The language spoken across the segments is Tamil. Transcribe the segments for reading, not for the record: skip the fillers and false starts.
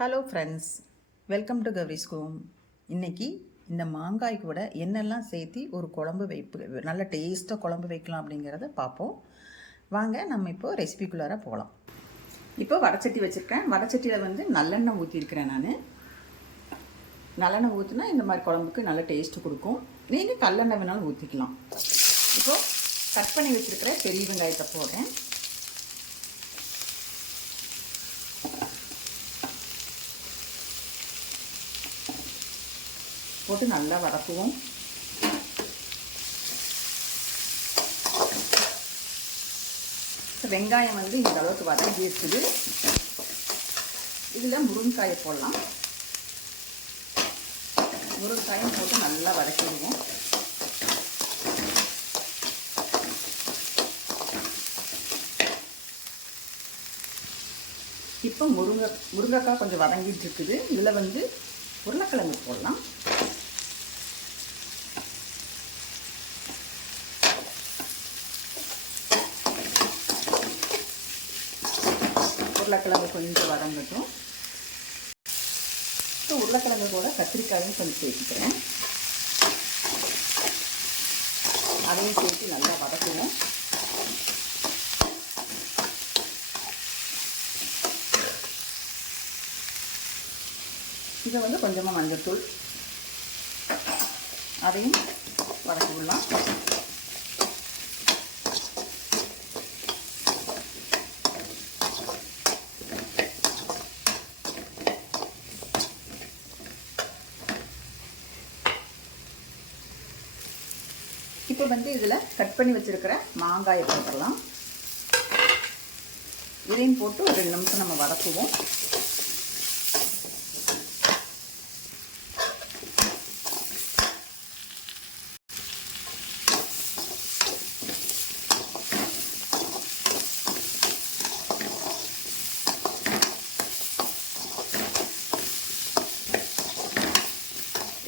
Hello friends, welcome to Gowri's home. இன்றைக்கி இந்த மாங்காய் கூட என்னெல்லாம் சேர்த்து ஒரு குழம்பு நல்ல டேஸ்ட்டாக குழம்பு வைக்கலாம் அப்படிங்கிறத பார்ப்போம். வாங்க நம்ம இப்போது ரெசிபிக்குள்ளார போகலாம். இப்போ வடச்சட்டி வச்சுருக்கேன். வடச்சட்டியில் நல்லெண்ணெய் ஊற்றிருக்கிறேன். நான் நல்லெண்ணெய் ஊற்றினா இந்த மாதிரி குழம்புக்கு நல்ல டேஸ்ட்டு கொடுக்கும். நீங்கள் கல்லெண்ணெய் வேணாலும் ஊற்றிக்கலாம். இப்போது கட் பண்ணி வச்சுருக்கிற பெரிய வெங்காயத்தை போடுறேன். போட்டு நல்லா வதக்குவோம். வெங்காயம் இந்த அளவுக்கு வதங்கி இருக்குது. இதில் முருங்கைக்காயை போடலாம். முருங்கைக்காயும் போட்டு நல்லா வதக்கிடுவோம். இப்போ முருங்கைக்காய் கொஞ்சம் வதங்கிட்டு இருக்குது. இதில் உருளைக்கிழங்கு போடலாம். உருளைக்கிழங்கு கொஞ்சம் வதங்கட்டும். இப்போ உருளைக்கிழங்கு கூட கத்திரிக்காயும் கொஞ்சம் சேர்த்துக்கிறேன். அதையும் சேர்த்து நல்லா வதக்குவோம். இதை கொஞ்சமாக மஞ்சள்தூள், அதையும் வதக்கிவிடலாம். இப்போ இதில் கட் பண்ணி வச்சுருக்கிற மாங்காயை போட்டுடலாம். இதையும் போட்டு ஒரு 2 நிமிஷம் நம்ம வதக்குவோம்.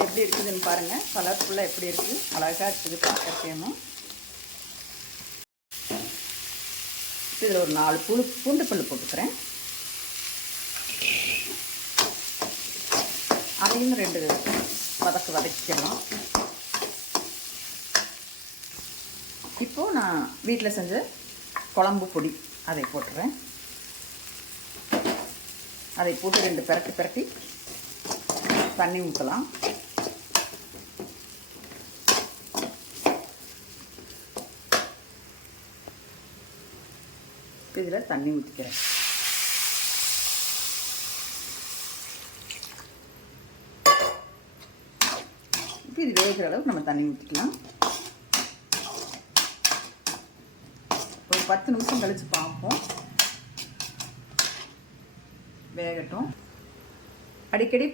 எப்படி இருக்குதுன்னு பாருங்கள். கலர்ஃபுல்லாக எப்படி இருக்குது, அழகாக இருக்குது பார்க்கறதுக்கும். இதில் ஒரு 4 பூண்டு பல் போட்டுக்கிறேன். அதையும் 2 வதக்கிக்கலாம். இப்போது நான் வீட்டில் செஞ்ச குழம்பு பொடி அதை போட்டுறேன். அதை போட்டு 2 பிரட்டி தண்ணி ஊற்றலாம். இதில் தண்ணி ஊற்றிக்கிறேன். இப்போ இது வேகிற அளவுக்கு நம்ம தண்ணி ஊற்றிக்கலாம். ஒரு 10 நிமிஷம் கழித்து பார்ப்போம். வேகட்டும். அடிக்கடி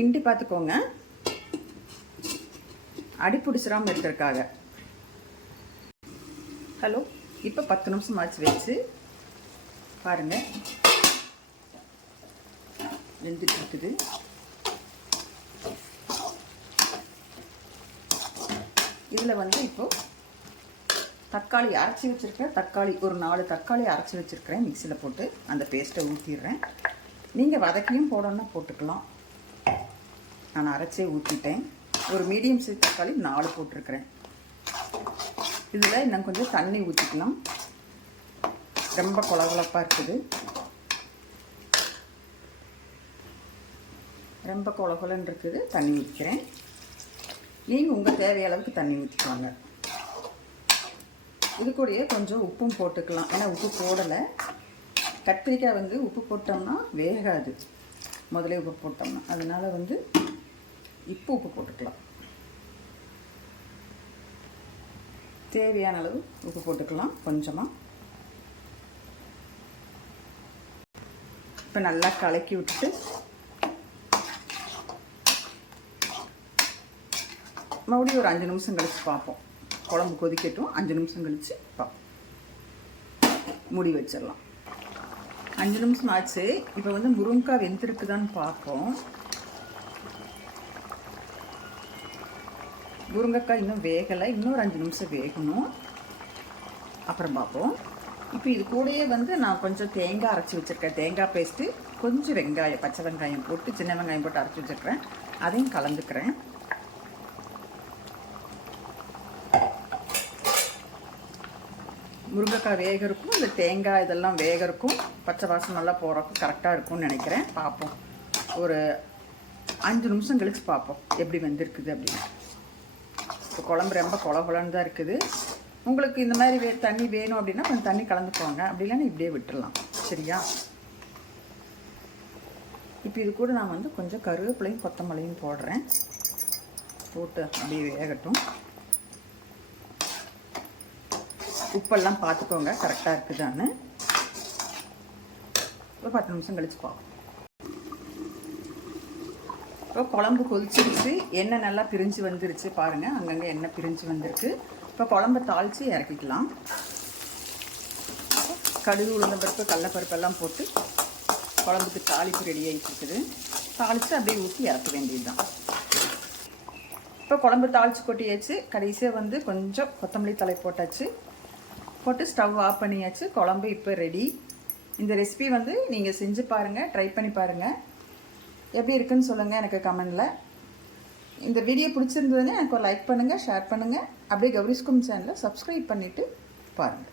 கிண்டி பார்த்துக்கோங்க, அடி பிடிச்சிடாமல் இருக்கிறதுக்காக. ஹலோ, இப்போ 10 நிமிஷம் ஆச்சு வச்சு பாருங்கள், வெந்துட்டு இருக்குது. இதில் இப்போது தக்காளி அரைச்சி வச்சுருக்கேன். ஒரு 4 தக்காளி அரைச்சி வச்சுருக்கிறேன். மிக்சியில் போட்டு அந்த பேஸ்ட்டை ஊற்றிடுறேன். நீங்கள் வதக்கியும் போடணும்னா போட்டுக்கலாம். நான் அரைச்சே ஊற்றிட்டேன். ஒரு மீடியம் சைஸ் தக்காளி 4 போட்டிருக்கிறேன். இதில் இன்னும் கொஞ்சம் தண்ணி ஊற்றிக்கலாம். ரொம்ப கொலகொலப்பாக இருக்குது. ரொம்ப கொலகொலன்னு இருக்குது. தண்ணி ஊற்றிக்கிறேன். நீங்கள் உங்கள் தேவையான அளவுக்கு தண்ணி ஊற்றிக்குவாங்க. இது கூடயே கொஞ்சம் உப்பும் போட்டுக்கலாம். ஏன்னா உப்பு போடலை. கத்திரிக்காய் உப்பு போட்டோம்னா வேகாது. முதலே உப்பு போட்டோம்னா அதனால் இப்போ உப்பு போட்டுக்கலாம். தேவையான அளவு உப்பு போட்டுக்கலாம் கொஞ்சமாக. இப்போ நல்லா கலக்கி விட்டுட்டு மறுபடியும் ஒரு 5 நிமிஷம் கழித்து பார்ப்போம். குழம்பு கொதிக்கட்டும். 5 நிமிஷம் கழித்து பார்ப்போம். மூடி வச்சிடலாம். 5 நிமிஷம் ஆச்சு. இப்போ முருங்கைக்காய் வெந்திருக்குதான்னு பார்ப்போம். முருங்கைக்காய் இன்னும் வேகலை. இன்னொரு 5 நிமிஷம் வேகணும். அப்புறம் பார்ப்போம். இப்போ இது கூடயே வந்து நான் கொஞ்சம் தேங்காய் அரைச்சி வச்சுருக்கேன். தேங்காய் பேஸ்ட்டு, கொஞ்சம் வெங்காயம், பச்சை வெங்காயம் போட்டு, சின்ன வெங்காயம் போட்டு அரைச்சி வச்சுருக்கிறேன். அதையும் கலந்துக்கிறேன். முருங்கைக்காய் வேகறக்கும், இந்த தேங்காய் இதெல்லாம் வேகறக்கும், பச்சை வாசம் நல்லா போகிறக்கும் கரெக்டாக இருக்கும்னு நினைக்கிறேன். பார்ப்போம், ஒரு 5 நிமிஷம் கழிச்சு பார்ப்போம் எப்படி வெந்திருக்குது அப்படின்னு. இப்போ குழம்பு ரொம்ப குழகுலன்னு தான் இருக்குது. உங்களுக்கு இந்த மாதிரி தண்ணி வேணும் அப்படின்னா கொஞ்சம் தண்ணி கலந்துக்கோங்க, அப்படி இல்லைன்னா இப்படியே விட்டுடலாம். சரியா? இப்போ இது கூட நான் வந்து கொஞ்சம் கருவேப்பிலையும் கொத்தமல்லியும் போடுறேன். போட்டு அப்படியே வேகட்டும். உப்பெல்லாம் பார்த்துக்கோங்க கரெக்டாக இருக்குதான்னு. ஒரு 10 நிமிஷம் கழிச்சு பார்ப்போம். இப்போ குழம்பு கொதிச்சிருச்சு, எண்ணெய் நல்லா பிரிஞ்சு வந்துருச்சு பாருங்கள். அங்கங்கே எண்ணெய் பிரிஞ்சு வந்திருக்கு. இப்போ குழம்பை தாளித்து இறக்கிக்கலாம். கடுகு, உளுந்தம்பருப்பு, கடலைப்பருப்பெல்லாம் போட்டு குழம்புக்கு தாளிப்பு ரெடி ஆகிட்டு இருக்குது. தாளித்து அப்படியே ஊற்றி இறக்க வேண்டியது தான். இப்போ குழம்பு தாளித்து கொட்டியாச்சு. கடைசியாக வந்து கொஞ்சம் கொத்தமல்லி தழை போட்டாச்சு. போட்டு ஸ்டவ் ஆஃப் பண்ணியாச்சு. குழம்பு இப்போ ரெடி. இந்த ரெசிபி வந்து நீங்கள் செஞ்சு பாருங்கள், ட்ரை பண்ணி பாருங்கள். எப்படி இருக்குன்னு சொல்லுங்கள் எனக்கு கமெண்டில். இந்த வீடியோ பிடிச்சிருந்ததுன்னு எனக்கு ஒரு லைக் பண்ணுங்கள், ஷேர் பண்ணுங்கள். அப்படியே கௌரிஸ் குக்கிங் சேனலை சப்ஸ்கிரைப் பண்ணிவிட்டு பாருங்கள்.